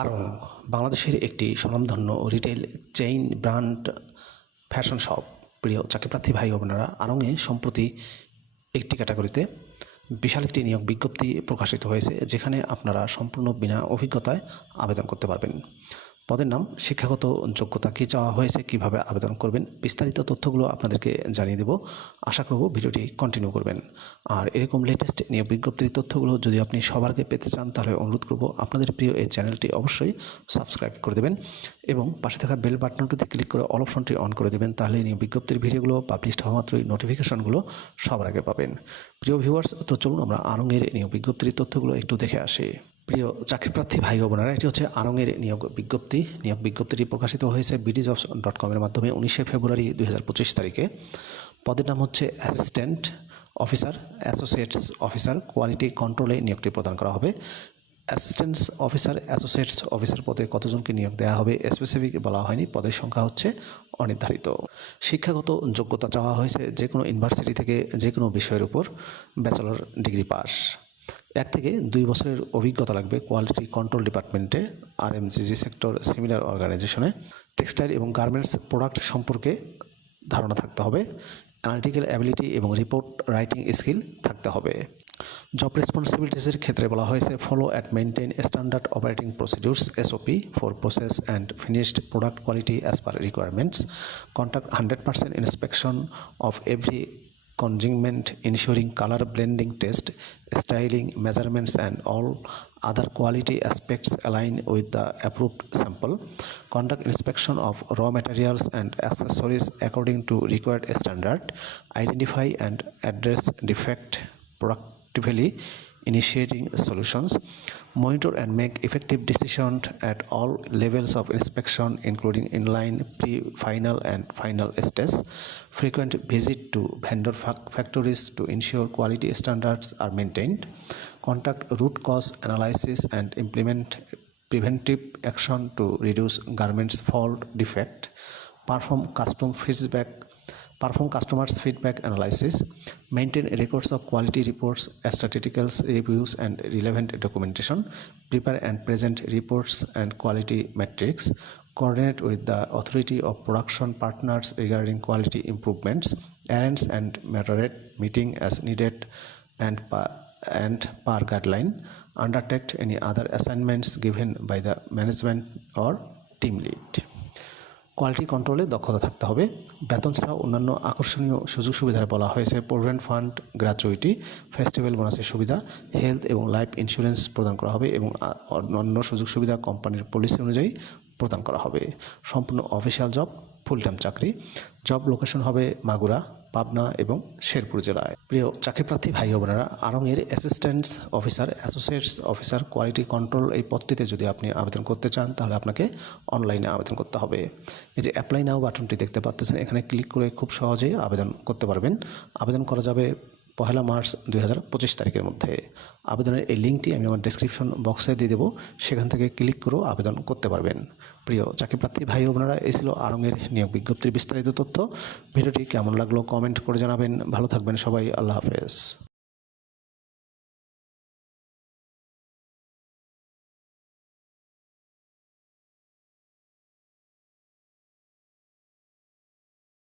আরং বাংলাদেশের একটি স্বনামধন্য retail chain brand fashion shop প্রিয় চাকরিপ্রার্থী ভাই বোনেরা আরংয়ে সম্প্রতি একটি ক্যাটাগরিতে বিশাল একটি নিয়োগ বিজ্ঞপ্তি প্রকাশিত হয়েছে, যেখানে আপনারা সম্পূর্ণ বিনা অভিজ্ঞতায় আবেদন করতে পারবেন। পদের নাম, শিক্ষাগত যোগ্যতা কী চাওয়া হয়েছে, কীভাবে আবেদন করবেন, বিস্তারিত তথ্যগুলো আপনাদেরকে জানিয়ে দেব। আশা করব ভিডিওটি কন্টিনিউ করবেন। আর এরকম লেটেস্ট নিয়োগ বিজ্ঞপ্তির তথ্যগুলো যদি আপনি সবার আগে পেতে চান, তাহলে অনুরোধ করব আপনাদের প্রিয় এই চ্যানেলটি অবশ্যই সাবস্ক্রাইব করে দেবেন এবং পাশে থাকা বেল বাটনটিতে ক্লিক করে অল অপশনটি অন করে দেবেন, তাহলে নিয়োগ বিজ্ঞপ্তির ভিডিওগুলো পাবলিশড হওয়া মাত্রই নোটিফিকেশনগুলো সবার আগে পাবেন। প্রিয় ভিউয়ার্স তো চলুন আমরা আরঙের নিয়োগ বিজ্ঞপ্তির তথ্যগুলো একটু দেখে আসি। প্রিয় চাকরিপ্রার্থী ভাই ও বোনেরা, এটি হচ্ছে আরঙের নিয়োগ বিজ্ঞপ্তি। নিয়োগ বিজ্ঞপ্তিটি প্রকাশিত হয়েছে বিডি জবস ডট কমের মাধ্যমে উনিশে ফেব্রুয়ারি দুই হাজার পঁচিশ তারিখে। পদের নাম হচ্ছে assistant officer, associates officer, quality কন্ট্রোলে নিয়োগটি প্রদান করা হবে। অ্যাসিস্ট্যান্ট অফিসার, অ্যাসোসিয়েটস অফিসার পদে কতজনকে নিয়োগ দেওয়া হবে স্পেসিফিক বলা হয়নি, পদের সংখ্যা হচ্ছে অনির্ধারিত। শিক্ষাগত যোগ্যতা চাওয়া হয়েছে যে কোনো ইউনিভার্সিটি থেকে যে কোনো বিষয়ের উপর ব্যাচেলর ডিগ্রি পাস এক থেকে দুই বছরের অভিজ্ঞতা লাগবে কোয়ালিটি কন্ট্রোল ডিপার্টমেন্টে আর এমজিজি সেক্টর সিমিলার অর্গানাইজেশনে। টেক্সটাইল এবং গার্মেন্টস প্রোডাক্ট সম্পর্কে ধারণা থাকতে হবে। অ্যানালিটিক্যাল অ্যাবিলিটি এবং রিপোর্ট রাইটিং স্কিল থাকতে হবে। জব রেসপন্সিবিলিটিসের ক্ষেত্রে বলা হয়েছে follow at maintain standard operating procedures SOP for process and finished product quality as per requirements contact hundred percent inspection of every conjungment ensuring color blending test styling measurements and all other quality aspects align with the approved sample. Conduct inspection of raw materials and accessories according to required standard. Identify and address defect proactively initiating solutions monitor and make effective decisions at all levels of inspection including inline pre-final and final stage frequent visit to vendor fac- factories to ensure quality standards are maintained. Conduct root cause analysis and implement preventive action to reduce garments fault defect. Perform custom feedback perform customers feedback analysis maintain records of quality reports statistical reviews and relevant documentation prepare and present reports and quality metrics coordinate with the authority of production partners regarding quality improvements arrange and moderate meeting as needed and per, and per guideline undertake any other assignments given by the management or team lead quality কন্ট্রোলে দক্ষতা থাকতে হবে। বেতন ছাড়া অন্যান্য আকর্ষণীয় সুযোগ সুবিধার বলা হয়েছে। প্রভিডেন্ট ফান্ড গ্র্যাচুইটি ফেস্টিভ্যাল বোনাসের সুবিধা, হেলথ এবং লাইফ ইন্স্যুরেন্স প্রদান করা হবে এবং অন্যান্য সুযোগ সুবিধা কোম্পানির পলিসি অনুযায়ী প্রদান করা হবে। সম্পূর্ণ অফিসিয়াল জব ফুল টাইম চাকরি। জব লোকেশন হবে মাগুরা, পাবনা এবং শেরপুর জেলায়। প্রিয় চাকরিপ্রার্থী ভাই বোনেরা আরঙের assistants officer associates officer quality control এই পদটিতে যদি আপনি আবেদন করতে চান, তাহলে আপনাকে অনলাইনে আবেদন করতে হবে। এই যে অ্যাপ্লাই নাও বাটনটি দেখতে পাচ্ছেন, এখানে ক্লিক করে খুব সহজেই আবেদন করতে পারবেন। আবেদন করা যাবে পহেলা মার্চ দুই হাজার পঁচিশ তারিখের মধ্যে। আবেদনের এই লিঙ্কটি আমি আমার ডিসক্রিপশন বক্সে দিয়ে দেবো। সেখান থেকে ক্লিক করেও আবেদন করতে পারবেন। প্রিয় চাকরিপ্রার্থী, ভাই বোনেরা, এই ছিল আরঙের নিয়োগ বিজ্ঞপ্তির বিস্তারিত তথ্য। ভিডিওটি কেমন লাগল কমেন্ট করে জানাবেন। ভালো থাকবেন সবাই। আল্লাহ হাফেজ।